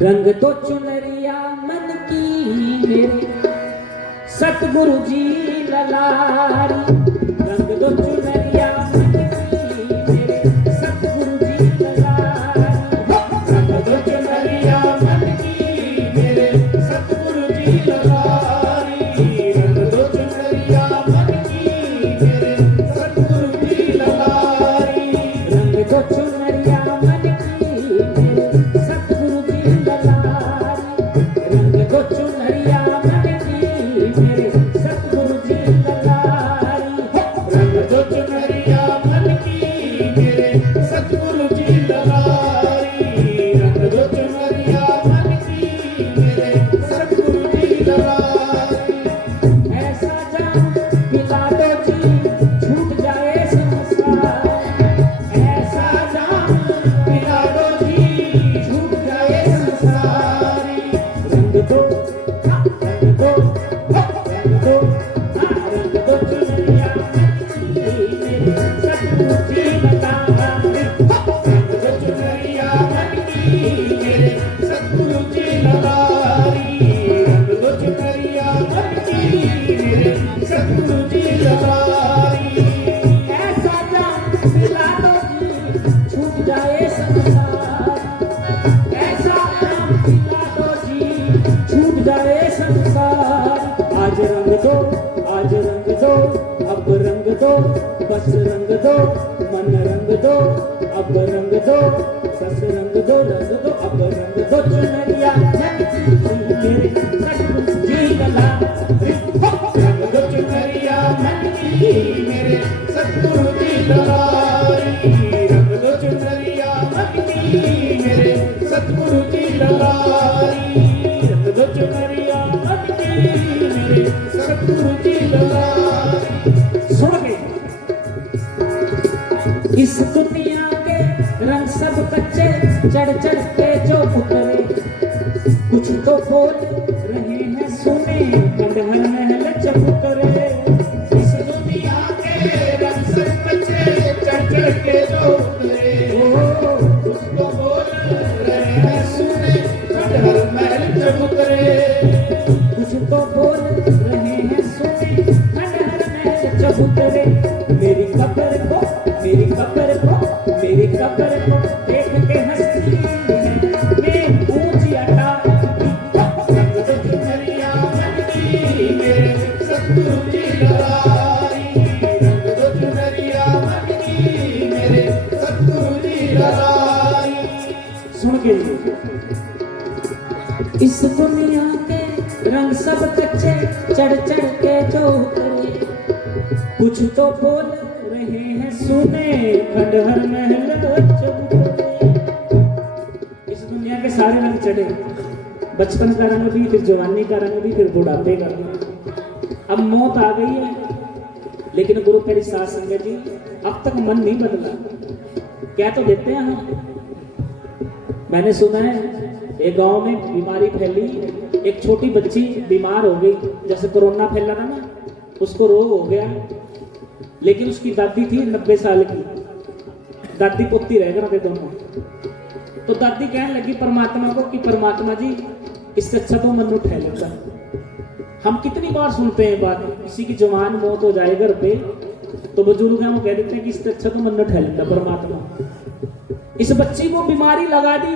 रंग दो चुनरिया मन की मेरे सतगुरु जी ललारी। रंग दो चुनरिया मन की मेरे सतगुरु जी ललारी। रंग दो चुनरिया मन की मेरे सतगुरु जी ललारी। रंग दो चुनरिया मन की मेरे सतगुरु जी ललारी। रंग दो चुनरिया मन की मेरे सतगुरु जी ललारी। रंग दो चुनरिया मन की मेरे सतगुरु जी ललारी। रंग दो चुनरिया मन की मेरे सतगुरु जी ललारी। रंग दो चुनरिया मन की मेरे सतगुरु जी ललारी। ऐसा जाम पिला दो जी छूट जाए संसार। ऐसा जाम पिला दो जी छूट जाए संसारी। रंग दो रंग दो रंग दो रंग दो चुनरिया मेरे सतगुरु जी ललारी। रंग दो चुनरिया मन की मेरे सतगुरु जी ललारी। रंग दो चुनरिया मन की मेरे सतगुरु जी ललारी। ऐसा जाम पिला दो जी छूट जाए संसार। ऐसा जाम पिला दो जी छूट जाए संसार। आज रंग दो आज रंग दो अब रंग दो बस रंग दो मन रंग दो अब रंग दो बस रंग दो अब रंग दो चुनरिया मन की मेरे सतगुरु जी ललारी। रंग दो चुनरिया मन की मेरे सतगुरु जी ललारी। रंग दो चुनरिया मन की मेरे सतगुरु जी ललारी। रंग दो चुनरिया मन की मेरे सतगुरु जी ललारी। सुन के इस दुनिया के रंग सब कच्चे चढ़ चढ़ के जो उतरे। कुछ तो बोल रहे हैं सुने खंडहर महल चबूतरे। इस दुनिया के रंग सब कच्चे चढ़ चढ़ के जो उतरे। कुछ तो बोल रहे हैं सुने खंडहर महल चबूतरे। कुछ तो बोल रहे हैं सुने खंडहर महल चबूतरे। मेरी कब्र को मेरी कब्र को मेरी कब्र को देख के हंसती है मैं ऊंची अटा। रंग दो चुनरिया मन की मेरे सतगुरु जी ललारी। रंग दो चुनरिया मन की मेरे सतगुरु जी ललारी। सुन के इस दुनिया के रंग सब कच्चे चढ़ चढ़ के जो उतरे। कुछ तो बोल रहे हैं सुने खंडहर महल चबूतरे। इस दुनिया के सारे रंग चढ़े, बचपन का रंग भी, फिर जवानी का रंग भी, फिर बुढ़ापे का भी। अब मौत आ गई है, लेकिन गुरु तेरी साथ संगत जी अब तक मन नहीं बदला। क्या तो देते हैं हम। मैंने सुना है एक गांव में बीमारी फैली, एक छोटी बच्ची बीमार हो गई, जैसे कोरोना फैला था ना, उसको रोग हो गया। लेकिन उसकी दादी थी 90 साल की, दादी पोती रह गए थे दोनों। तो दादी कहने लगी परमात्मा को कि परमात्मा जी इससे अच्छा तो मन उठा लेता। हम कितनी बार सुनते हैं बात, किसी की जवान मौत हो जाए घर पे तो बुजुर्ग हैं वो कह देते हैं कि इससे अच्छा तो मन उठा लेता परमात्मा। इस बच्ची को बीमारी लगा दी,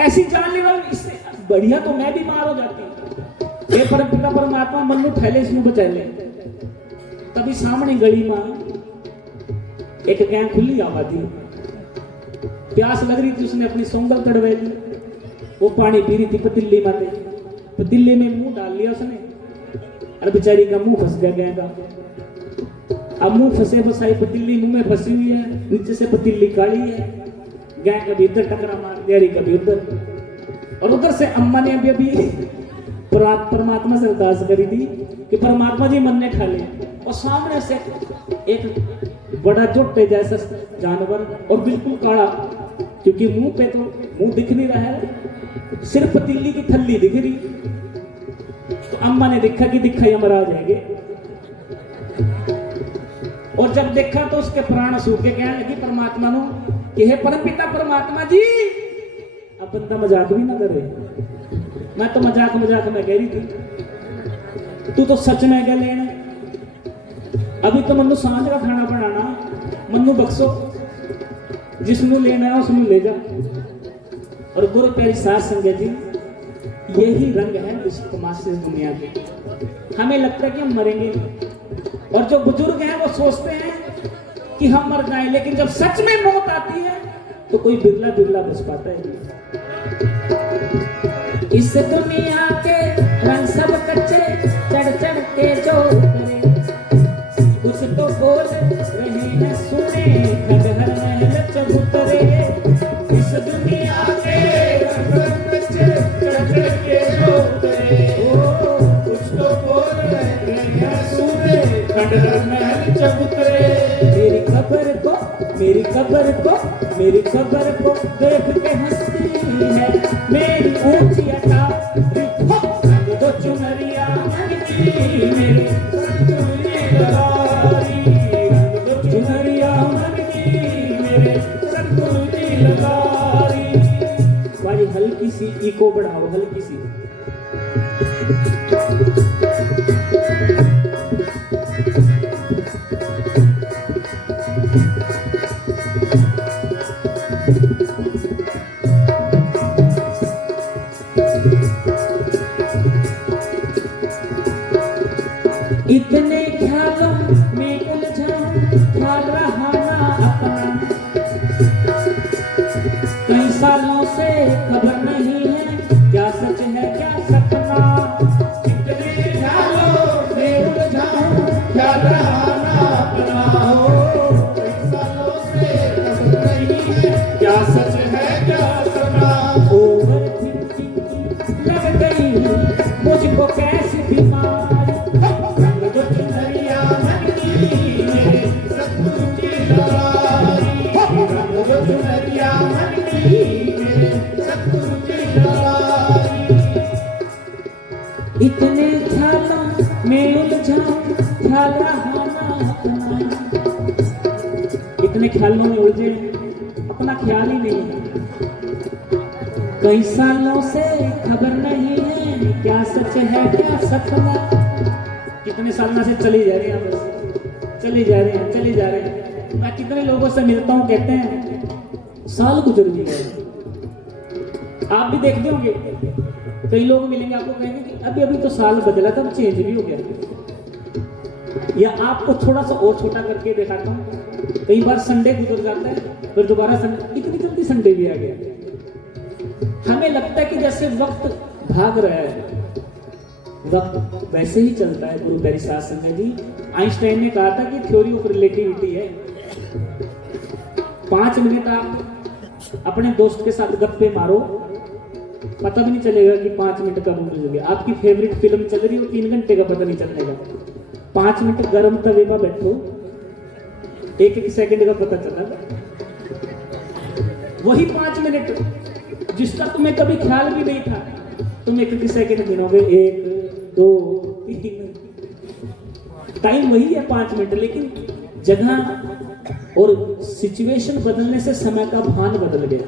ऐसी जान लेगा इससे बढ़िया तो मैं बीमार हो जाती। ये परमपिता परमात्मा मन उठा ले, इसमें बचा ले। तभी सामने गली में एक गैं खुली आबादी, प्यास लग रही थी, उसने अपनी सोंगल तड़वे ली। वो पानी पी रही थी पतीली माते, पतीले में मुंह डाल लिया उसने, और बेचारी का मुंह फंस गया गैं का। अब मुंह फंसे फंसाई, पतीली मुंह में फंसी हुई है, नीचे से पतीली काली है। गैं कभी इधर टकरा मार दिया, कभी उधर, और उधर से अम्मा ने अभी परमात्मा से अरदास करी थी कि परमात्मा जी मन ने ठा ले। और सामने से एक बड़ा जोटे जैसा जानवर, और बिल्कुल काला, क्योंकि मुंह पे तो मुंह दिख नहीं रहा है, सिर्फ पतीली की थल्ली दिख रही। तो अम्मा ने देखा कि दिखा ही मरा जाएंगे। और जब देखा तो उसके प्राण सूख के कहने लगी परमात्मा नु कि हे परमपिता परमात्मा जी अब बंदा मजाक भी ना करे। मैं तो मजाक मजाक में कह रही थी, तू तो सच में क्या लेना। अभी तो मनु सांझ का खाना बनाना, मनु बक्सो जिसनु लेना है उसनु ले जा। और गुरु प्यारी साध संगत जी, यही रंग है इस तमाशे इस दुनिया के। हमें लगता है कि हम मरेंगे, और जो बुजुर्ग हैं वो सोचते हैं कि हम मर जाएं, लेकिन जब सच में मौत आती है तो कोई बिरला बिरला बच पाता है। इस दुनिया के रंग सब कच्चे, चढ़ चढ़ के जो उतरे, कुछ तो बोल रहे हैं सुने, खंडहर महल चबूतरे। इस दुनिया के रंग सब कच्चे, चढ़ चढ़ के जो उतरे, कुछ तो बोल रहे हैं सुने, खंडहर महल चबूतरे। मेरी खबर को, मेरी खबर को, मेरी खबर को देख के हंसती है मेरी ऊंची अटा। रंग दो चुनरिया मनकी मेरे सतगुरु जी लगारी, रंग दो चुनरिया मनकी मेरे सतगुरु जी लगारी। भाई हल्की सी इको बढ़ाओ, हल्की सी। इतने ख्यालों में उलझा, ख्याल रहा ना अपना। कई सालों से खबर नहीं है क्या सच है क्या सपना। इतने ख्यालों में उलझा, ख्याल रहा ना अपना। कई सालों से खबर नहीं है क्या सच है क्या सपना। ओवर थिंकिंग लग गई मुझको कैसी बीमारी। चुनरिया मनकी मेरे सतगुरु जी लगारी, रंग दो चुनरिया मनकी मेरे सतगुरु जी लगारी। इतने ख्यालों में उलझा, ख्याल रहा ना अपना। इतने ख्यालों में उलझे, अपना ख्याल ही नहीं है। कई सालों से खबर नहीं है क्या सच है क्या सपना। कितने सालों से चले जा रहे हैं, बस चले जा रहे हैं, चले जा रहे हैं। मैं कितने लोगों से मिलता हूँ, कहते हैं साल गुजर भी गए। आप भी देखते होंगे, कई लोग मिलेंगे आपको कहेंगे कि अभी अभी तो साल बदला था, चेंज भी हो गया। या आपको थोड़ा सा और छोटा करके दिखाता हूँ। कई बार संडे गुजर जाता है, फिर दोबारा संडे, इतनी जल्दी संडे भी आ गया। हमें लगता है कि जैसे वक्त भाग रहा है, वक्त वैसे ही चलता है। गुरु प्यारी साध संगत जी, आइंस्टाइन ने कहा था कि थ्योरी ऑफ रिलेटिविटी है। 5 मिनट आप अपने दोस्त के साथ गप्पे मारो, पता भी नहीं चलेगा कि 5 मिनट का रूट हो गया। आपकी फेवरेट फिल्म चल रही हो, 3 घंटे का पता नहीं चलेगा। 5 मिनट गर्म तवे पर बैठो, 1-1 सेकंड का पता चला। वही 5 मिनट जिसका तुम्हें कभी ख्याल भी नहीं था, तुम 1-1 सेकंड गिनोगे, 1 2 3। टाइम वही है 5 मिनट, लेकिन जगह और सिचुएशन बदलने से समय का भान बदल गया।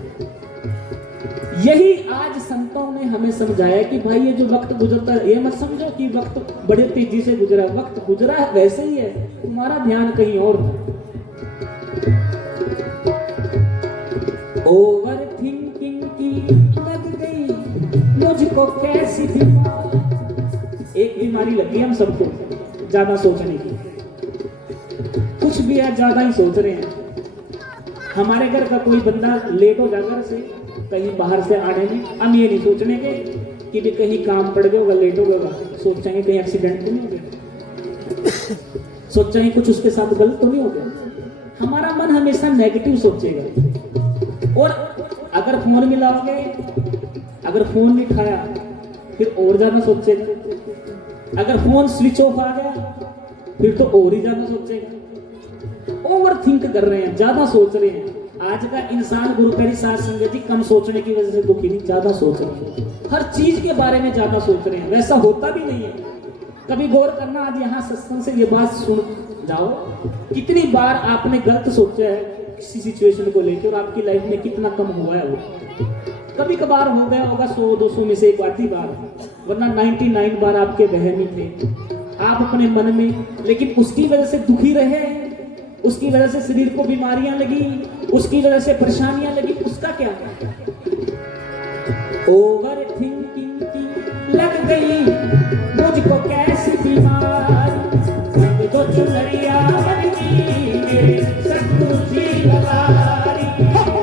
यही आज संतों ने हमें समझाया कि भाई ये जो वक्त गुजरता है, ये मत समझो कि वक्त बड़े तेजी से गुजरा। वक्त गुजरा है वैसे ही है, तुम्हारा ध्यान कहीं और। ओवर थिंकिंग की लग गई मुझको कैसी बीमारी। एक बीमारी लगी हम सबको, ज्यादा सोचने की। कुछ भी है, ज्यादा ही सोच रहे हैं। हमारे घर का कोई बंदा लेट हो जाकर से कहीं बाहर से आने में, हम ये नहीं सोचने के कि भी कहीं काम पड़ गया होगा, लेट हो गया, सोचेंगे कहीं एक्सीडेंट तो नहीं हो गया, सोचेंगे कुछ उसके साथ गलत तो नहीं हो गया। हमारा मन हमेशा नेगेटिव सोचेगा। और अगर फोन मिलाओगे, अगर फोन नहीं उठाया फिर और ज्यादा सोचेगा। अगर फोन स्विच ऑफ आ गया फिर तो और ही ज्यादा सोचेगा। ओवर थिंक कर रहे हैं, ज्यादा सोच रहे हैं। आज का इंसान, गुरु प्यारी साध संगत जी, कम सोचने की वजह से दुखी नहीं, ज्यादा सोच रहे हैं। हर चीज के बारे में ज्यादा सोच रहे हैं, वैसा होता भी नहीं है। कभी गौर करना, आज यहाँ सत्संग से ये बात सुन जाओ, कितनी बार आपने गलत सोचा है किसी सिचुएशन को लेकर और आपकी लाइफ में कितना कम हुआ है वो। कभी कभार हो गया होगा 100-200 में से एक आधी बार, वरना 99 बार आपके वहमी थे, आप अपने मन में। लेकिन उसकी वजह से दुखी रहे, उसकी वजह से शरीर को बीमारियां लगी, उसकी वजह से परेशानियां लगी, उसका क्या? ओवर थिंकिंग की लग गई मुझको कैसी बीमारी, रंग दो चुनरिया मन की मेरे सतगुरु जी ललारी,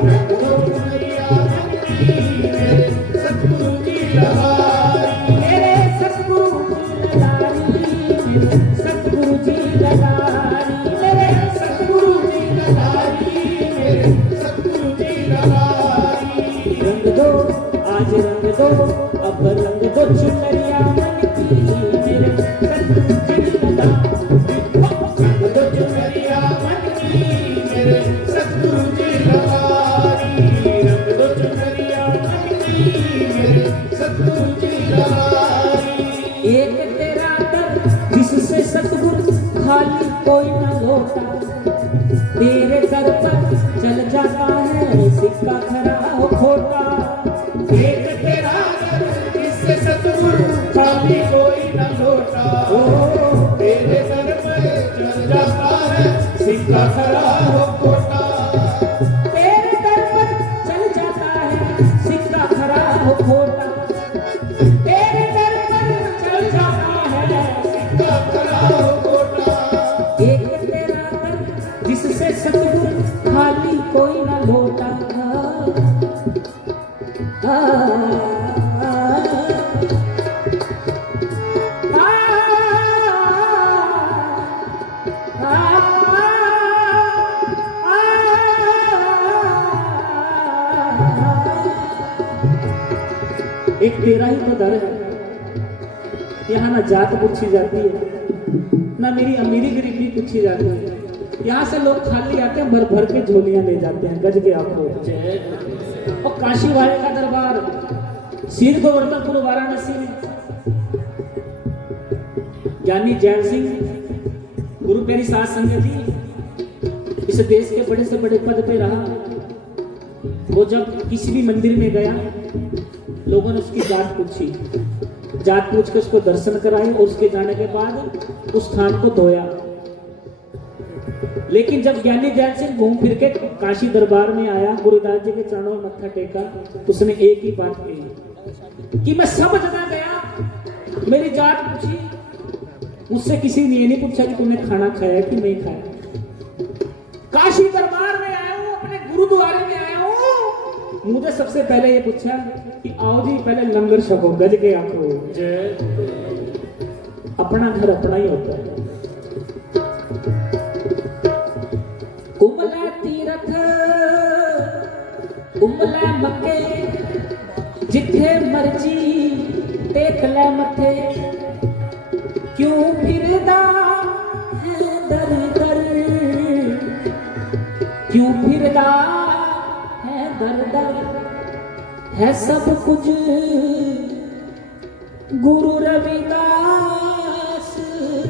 रंग दो चुनरिया मन की मेरे सतगुरु जी ललारी, मेरे सतगुरु जी ललारी, मेरे सतगुरु जी ललारी, मेरे सतगुरु जी ललारी, मेरे सतगुरु जी ललारी। रंग दो आज रंग दो, अब रंग दो चुनरिया मन की मेरे सतगुरु जी ललारी, रंग दो चुनरिया मन की मेरे सतगुरु जी ललारी, रंग दो चुनरिया मन की मेरे सतगुरु जी ललारी। एक तेरा दर जिससे सतगुरु खाली कोई न लौटा, तेरे दर पर चल जाता है सिक्का खरा हो खोटा, एक तेरा दर जिससे सतगुरु खाली कोई न लौटा, ओ तेरे दर पे चल जाता है सिक्का खरा हो खोटा, तेरे दर पर चल जाता है सिक्का खरा हो खोटा, तेरे दर पर चल जाता है सिक्का खरा हो खोटा। एक तेरा दर जिससे सतगुरु खाली कोई न लौटा, एक तेरा ही तो दर है, यहाँ ना जात पूछी जाती है, ना मेरी अमीरी गरीबी पूछी जाती है, यहाँ से लोग खाली आते हैं, भर भर के झोलियां ले जाते हैं, गज के आपको। और काशी वाले का दरबार सिर गोवर्धनपुर वाराणसी में ज्ञानी जैन सिंह गुरु प्यारी साध संगत जी इस देश के बड़े से बड़े पद पे रहा। वो जब किसी भी मंदिर में गया, लोगों ने उसकी जात पूछी, जात पूछ के उसको दर्शन कराए और उसके जाने के बाद उस स्थान को धोया। लेकिन जब ज्ञानी जैन सिंह घूम फिर के काशी दरबार में आया, गुरुदास जी के चरणों में मत्था टेका, उसने एक ही बात कही कि मैं सब जगह गया, मेरी जात पूछी, मुझसे किसी ने ये नहीं पूछा कि तुमने खाना खाया कि नहीं खाया। काशी दरबार में आया हूं, अपने गुरुद्वारे में आया हूं, मुझे सबसे पहले ये पूछा कि आओ जी पहले लंगर छको, गज के आंखों। अपना घर अपना ही होता है। उमला तीरथ उमला मक्के, जिथे मर्जी टेक ले मथे, क्यों फिरदा है दर दर, क्यों फिरदा है दर दर, है सब कुछ गुरु रविदास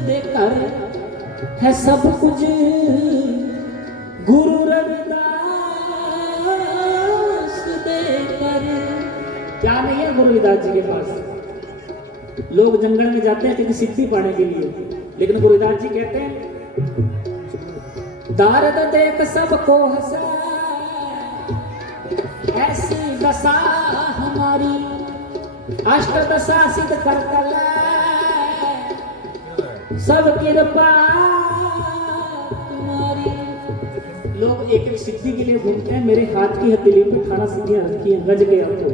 दे कर, है सब कुछ गुरु रविदास दे कर। क्या नहीं है गुरु रविदास जी के पास? लोग जंगल में जाते हैं क्योंकि सिद्धि पाने के लिए, लेकिन गुरु रविदास जी कहते हैं दारद देख सबको हंसा, ऐसी दशा हमारी, अष्ट दशा सिद्ध कर कला, सब कृपा तुम्हारी। लोग एक एक सिद्धि के लिए घूमते हैं, मेरे हाथ की हथेली पे 18 सिद्धियां रखी हैं, गज के आपको,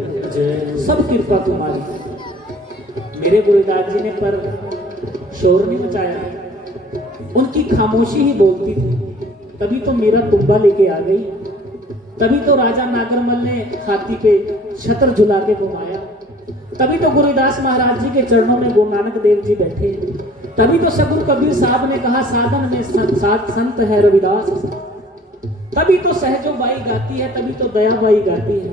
सब कृपा तुम्हारी। मेरे गुरुदास जी ने पर शोर नहीं मचाया, उनकी खामोशी ही बोलती थी। तभी तो मेरा तुम्बा लेके आ गई, तभी तो राजा नागरमल ने हाथी पे छतर झुला के घुमाया, तभी तो गुरुदास महाराज जी के चरणों में गुरु नानक देव जी बैठे, तभी तो सगुरु कबीर साहब ने कहा साधन में संत है रविदास, तभी तो सहजो बाई गाती है, तभी तो दया बाई गाती है,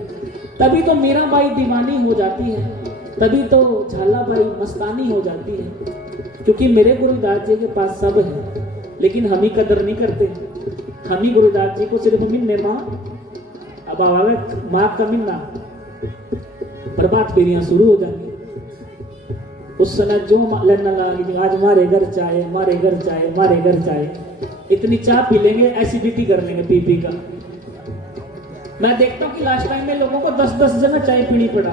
तभी तो मीरा बाई दीवानी हो जाती है, तभी तो झाला बाई मस्तानी हो जाती है। क्योंकि मेरे गुरुदास जी के पास सब है, लेकिन हम ही कदर नहीं करते। हम ही गुरुदास जी को सिर्फ मिलने माँ, अब आवे माँ का मिलना प्रभात फेरियां शुरू हो जाएंगी। उस समय जो लेना लगी आज मारे घर चाहे, मारे घर चाहे, मारे घर चाहे, इतनी चाय पी लेंगे, एसिडिटी कर लेंगे पी का। मैं देखता हूँ कि लास्ट टाइम में लोगों को 10-10 जगह चाय पीनी पड़ा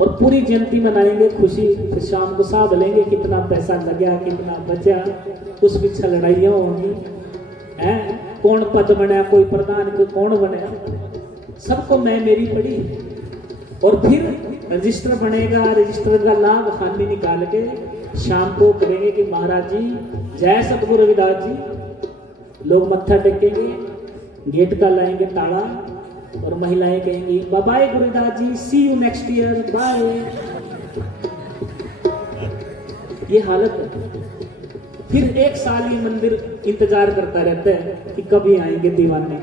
और पूरी जयंती मनाएंगे, खुशी, फिर शाम को साध लेंगे कितना पैसा लगा, कितना बचा, उस पीछे लड़ाइयाँ होंगी हैं, कौन पद बना, कोई प्रधान, कोई कौन बना, सबको मैं मेरी पड़ी। और फिर रजिस्टर बनेगा, रजिस्टर का लाभ हानि निकाल के शाम को करेंगे कि महाराज जी जय सतगुरु रविदास जी। लोग मत्था टेकेंगे, गेट का लाएंगे ताला और महिलाएं कहेंगी bye Gurudas ji, see you next year, bye. ये हालत है। फिर एक साल ये मंदिर इंतजार करता रहता है कि कभी आएंगे दीवाने,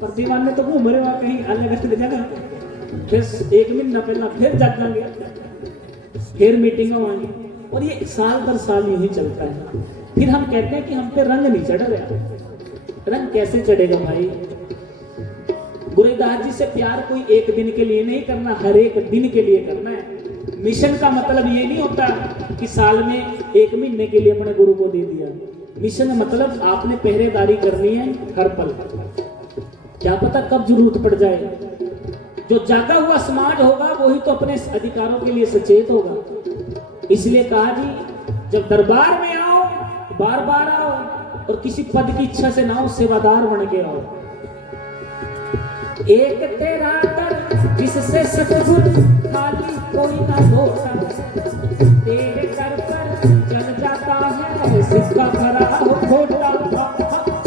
पर दीवाने तो घूम रहे वहां कहीं अलग जगह। फिर 1 महीना पहला फिर जागेंगे, फिर मीटिंग होंगी और ये साल दर साल यूं ही चलता है। फिर हम कहते हैं कि हम पे रंग नहीं चढ़ रहा। रंग कैसे चढ़ेगा भाई? गुरुदास जी से प्यार कोई एक दिन के लिए नहीं करना, हर एक दिन के लिए करना है। मिशन का मतलब ये नहीं होता कि साल में 1 महीने के लिए अपने गुरु को दे दिया। मिशन मतलब आपने पहरेदारी करनी है हर पल, क्या पता कब जरूरत पड़ जाए। जो जागा हुआ समाज होगा वही तो अपने अधिकारों के लिए सचेत होगा। इसलिए कहा जी जब दरबार में आओ बार बार आओ और किसी पद की इच्छा से ना हो, सेवादार बन के आओ। एक तेरा दर जिससे सतगुरु खाली कोई ना होता, तेरे कर पर चल जाता है सिक्का भरा हो खोटा।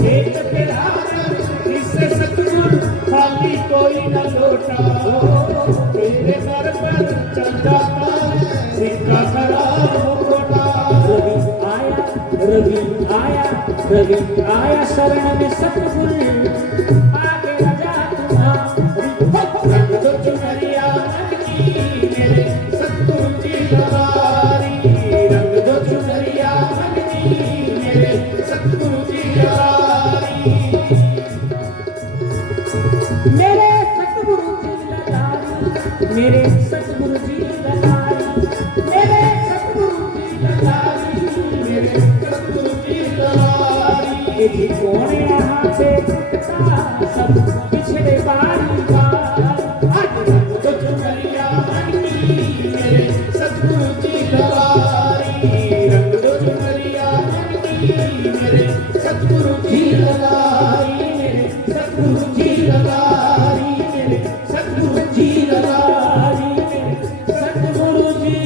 एक तेरा दर जिससे सतगुरु खाली कोई ना लौटा, तेरे दर पर चल जाता है सिक्का भरा हो खोटा। रवि आया, रवि आया शरण में सतगुरु आगे राजा तुम्हारी। रंग दो चुनरिया मन की मेरे सतगुरु जी लवारी, रंग दो चुनरिया मन की मेरे सतगुरु जी लवारी। मेरे सतगुरु जी लवारी, मेरे सतगुरु जी लवारी, मेरे सतगुरु जी लवारी, मेरे सतगुरु जी लवारी। ये जी कौन यहाँ पे टूटता सब पिछड़े बारी बार। रंग दो चुनरिया मन की मेरे सतगुरु जी लवारी, रंग दो चुनरिया मन की मेरे सतगुरु जी लवारी, मेरे सतगुरु जी लवारी, मेरे सतगुरु जी लवारी, मेरे सतगुरु जी।